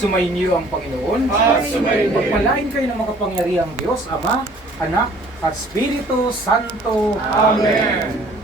Sumainyo ang Panginoon. Pagpalain kayo ng makapangyarihang Diyos, Ama, Anak, at Espiritu Santo. Amen.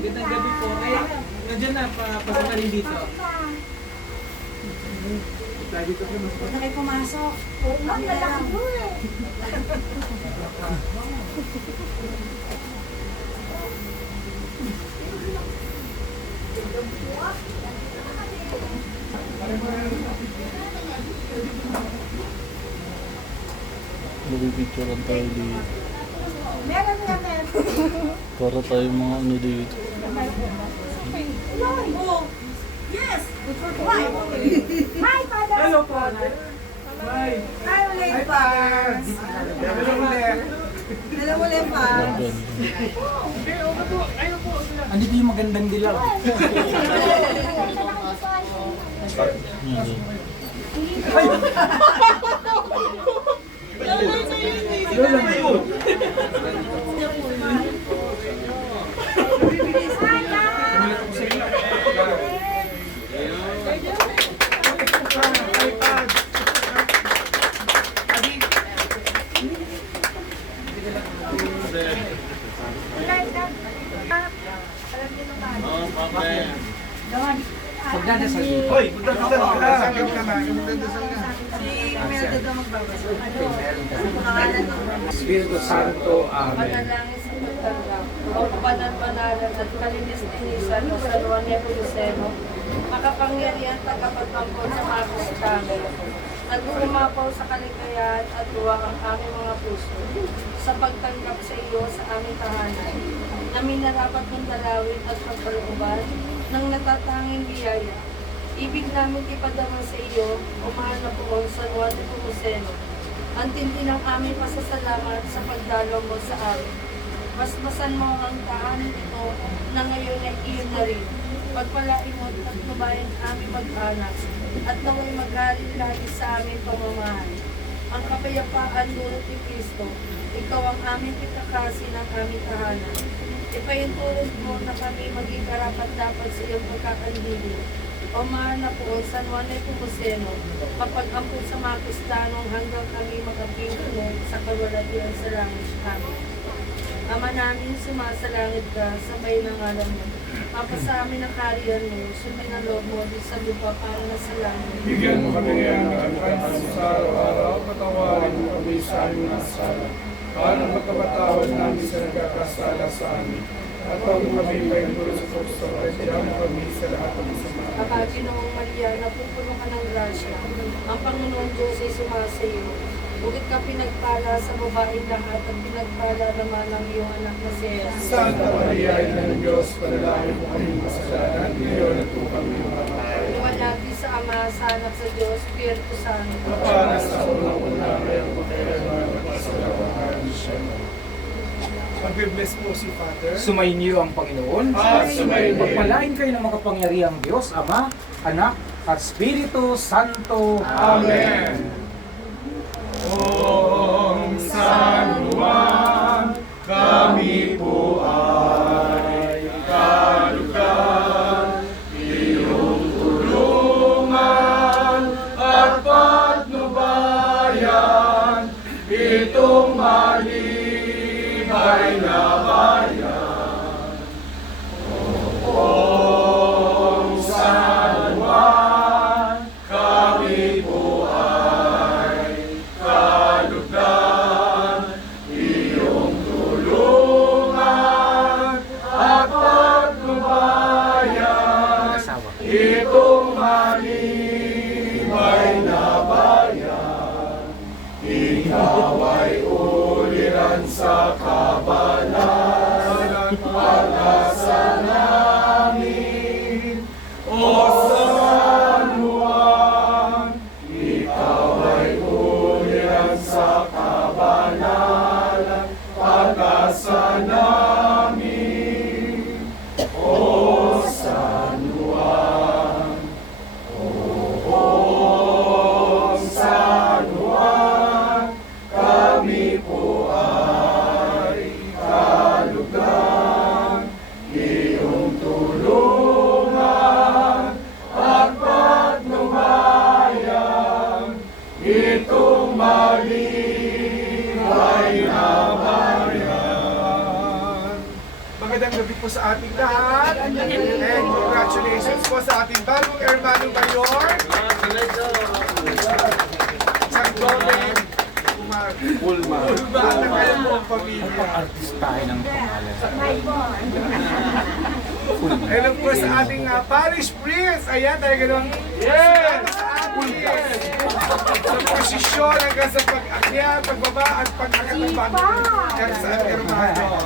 Magandang gabi po. Ay, nandiyan na, pasok na rin dito. Lagi ko mas Huwag na kayo pumasok. Ang lalaki mo eh. Nabibicturean tayo dito. Meron nga meron. Para tayo mga ano dito. Oh, yes. Hi. Hi, Father. Hello po, Nay. Hi. Hi, ulit. Hi, Pars. Hello ulit. Hello ulit, Pars. Laban. Andito yung magandang dilaw. Yan. Lola na yun. Magdadasal dito. Hoy, magdadasal ka na. Si Melda daw magbabasa. Pangalan ng Espiritu Santo. Amen. Panalangin sa pagtanggap, o pananalan at kalinis-linisan o San Juan Nepomuceno, makapangyarihan tagapagtanggol sa mga kristyano, at umapaw sa kaligayahan at luwag ang aming mga puso sa pagtanggap sa iyo sa aming tahanan, na minarapat ng dalawin at pagkalooban ng natatanging biyaya. Ibig namin ipadama sa iyo, o mahal na Poong San Juan Nepomuceno, ang tindi ng aming pasasalamat sa pagdalaw mo sa amin. Basbasan mo ang tahanan ito na ngayon ay iyon na rin. Pagpalain mo at lubayan aming mag-anak at naway maghari lagi sa aming pamamahal. Ang kapayapaan dulot ni Kristo, ikaw ang aming pitakasi ng aming tahanan. Ipahintulog mo na kami maging karapat-dapat sa iyong pagkakandili. O mahal na Poong San Juan Nepomuceno, kapag-ampun sa mga Kristanong hanggang kami makapintunog sa kawalatian sa langit. Amen. Ama namin, sumasalangit ka, sabay ng alam mo. Papa sa amin ang kariyan mo, sundin ang loob mo, di sa lupa para na sa langit. Bigyan mo kami ngayon ng alkansya sa araw-araw, patawarin mo kami sa aming nasala. Para magkapatawad namin sa nagkakasala sa amin. At huwag mo kami paintulong sa pagso, at diyan mo kami sa lahat ng masama. Kapag Ginoong Maria, napupuno ka ng grasya, ang Panginoon Diyos ay sumasayo. Bukit ka pinagpala sa babaeng lahat at pinagpala naman ang iyong anak na si Jesus. Santa Maria, Ina ng Diyos, panalangin mo kami masalanan, ngayon at kung kami mamatay. Luwalhati sa Ama, sa Anak, sa Diyos, Espiritu Santo. Para sa unang-una, ngayon mo kaya naman sa lahat ng siya. Mag-bless po si Father. Sumainyo ang Panginoon. Sumainyo. Pagpalain kayo ng makapangyarihang Diyos, Ama, Anak, at Espiritu Santo. Amen. Om San Juan, kami po ay kalugan, iyong tulungan at patnubayan, itong malibay na bayan. Om San Juan, kami po ay kalugan, iyong tulungan at patnubayan, itong malibay na bayan. Ikaw ay uliran sa kabalan, pag-asa namin, O San Juan. Ikaw ay uliran sa kabanalan, pag-asa namin, O San Juan. O San Juan, kami po ay kalugan, iyong tulungan at patnubayan, itong malibay na bayan. Magandang gabi po sa ating lahat, and congratulations po sa ating bagong Hermano Mayor, San Domen Ulma at ang kanyang buong pamilya. Artistahin ng pangalan. Hello po sa ating parish priest. Ayan, talaga naman. Yes! Sa ating sa posisyon hanggang sa pag-akyat, pagbaba at pag-akyat ng bago. Yan sa ating hermano.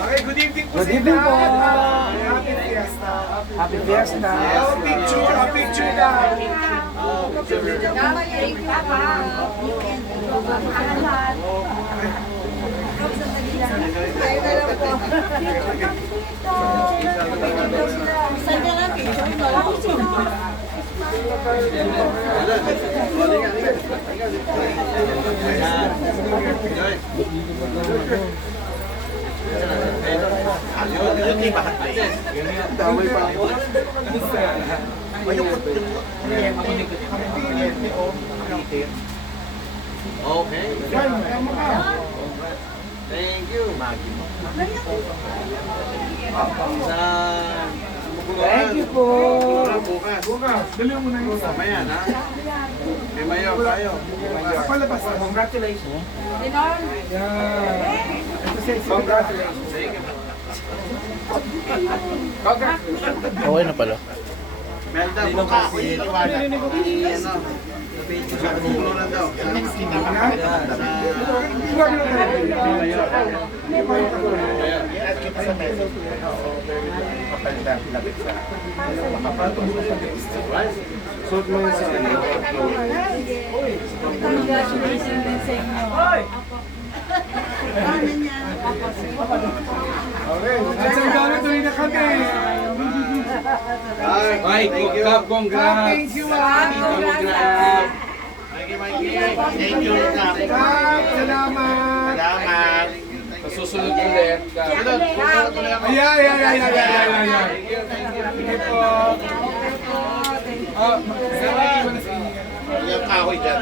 Okay, good evening po Good sa evening po. Happy Fiesta. Happy Fiesta. A picture lang. Thank you, Papa. Tayo na lang po. Saan ka lang picture? Okay. Thank you. Thank you po. Bukas. Bukas, dali mo na yung sa. Mamaya na. May mayo tayo. Palabas na. Congratulations. Dinon, Congratulations. Okay na pala. Melda, bukas. Iiwanan. Ano? Sa kulo na daw. Suot mo yun sa Congratulations din sa inyo. Ano niya? Okay, at sa gano'n tuloy na kami. Ay, thank you. Congrats. Thank you, congrats. Mikey, Mikey. Thank you. Salamat. Salamat. Susunod ulit. Ayan. Sige po. Yung kahoy dyan.